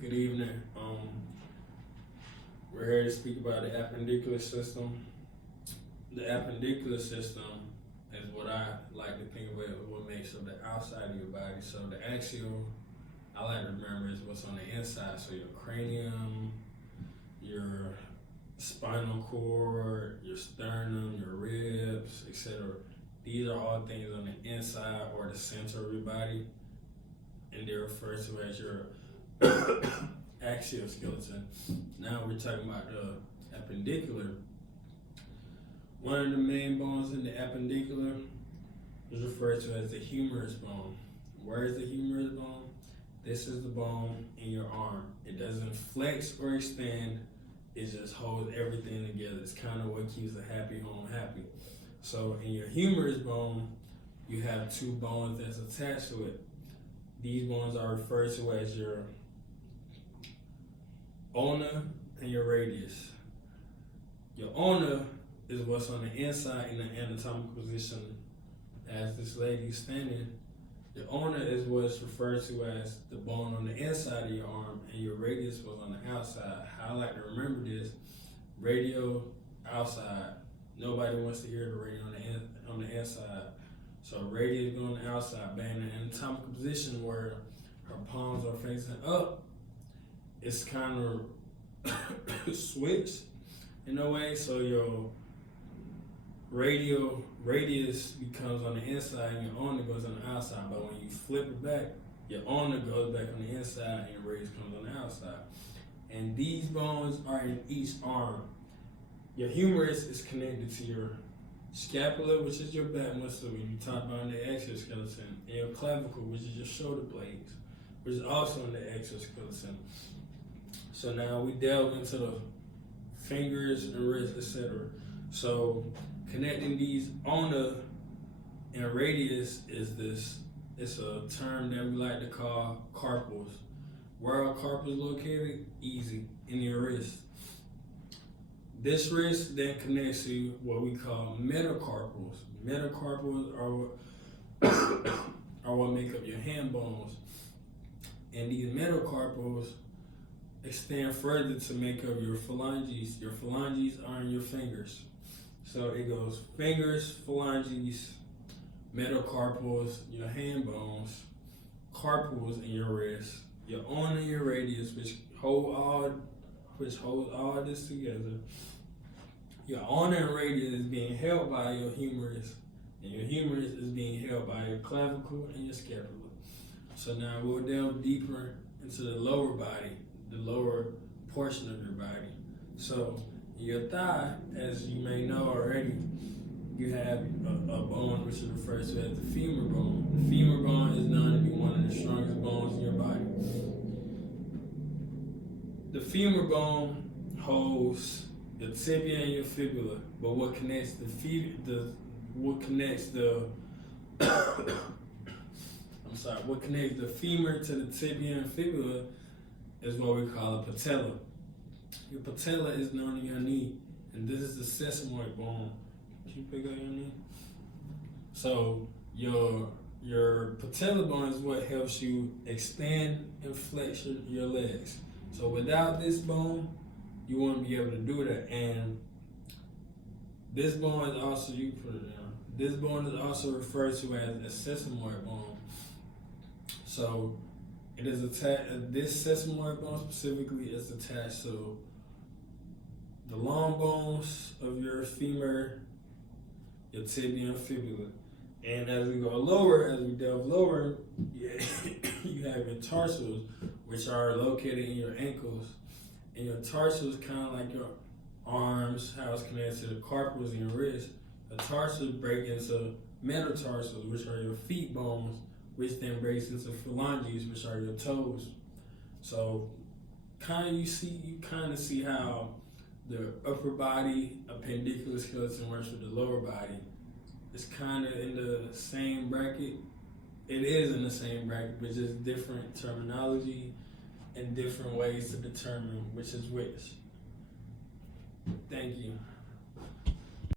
Good evening. We're here to speak about the appendicular system. The appendicular system is what I like to think of it as what makes up the outside of your body. So the axial, I like to remember, is what's on the inside. So your cranium, your spinal cord, your sternum, your ribs, etc. These are all things on the inside or the center of your body, and they're referred to as your axial skeleton. Now we're talking about the appendicular. One of the main bones in the appendicular is referred to as the humerus bone. Where is the humerus bone? This is the bone in your arm. It doesn't flex or extend. It just holds everything together. It's kind of what keeps a happy home happy. So in your humerus bone, you have two bones that's attached to it. These bones are referred to as your ulna and your radius. Your ulna is what's on the inside in the anatomical position as this lady is standing. The ulna is what's referred to as the bone on the inside of your arm, and your radius was on the outside. How I like to remember this: radio outside. Nobody wants to hear the radio on the inside. So radius going on the outside, but in the anatomical position where her palms are facing up, it's kind of switched in a way. So your radius becomes on the inside and your ulna goes on the outside. But when you flip it back, your ulna goes back on the inside and your radius comes on the outside. And these bones are in each arm. Your humerus is connected to your scapula, which is your back muscle when you talk about the exoskeleton, and your clavicle, which is your shoulder blades, which is also in the exoskeleton. So now we delve into the fingers and wrists, etc. So connecting these ulna and radius is this. It's a term that we like to call carpals. Where are carpals located? Easy, in your wrist. This wrist then connects to what we call metacarpals. Metacarpals are what make up your hand bones. And these metacarpals extend further to make up your phalanges. Your phalanges are in your fingers. So it goes fingers, phalanges, metacarpals, your hand bones, carpals in your wrist, your ulna and your radius, which holds all this together. Your ulna and radius is being held by your humerus, and your humerus is being held by your clavicle and your scapula. So now we'll delve deeper into the lower body, the lower portion of your body. So your thigh, as you may know already, you have a bone which is referred to as the femur bone. The femur bone is known to be one of the strongest bones in your body. The femur bone holds the tibia and your fibula, but what connects the femur to the tibia and fibula is what we call a patella. Your patella is known in your knee, and this is the sesamoid bone. Can you pick up your knee? So your patella bone is what helps you expand and flex your legs. So without this bone, you won't be able to do that. And this bone is also, you can put it down. This bone is also referred to as a sesamoid bone. So it is attached. This sesamoid bone specifically is attached to the long bones of your femur, your tibia and fibula. And as we go lower, as we delve lower, you have your tarsals, which are located in your ankles. And your tarsals, kind of like your arms, how it's connected to the carpals in your wrist. The tarsals break into metatarsals, which are your feet bones, which then breaks into phalanges, which are your toes. So you kind of see how the upper body appendicular skeleton works with the lower body. It's kind of in the same bracket. It is in the same bracket, but just different terminology and different ways to determine which is which. Thank you.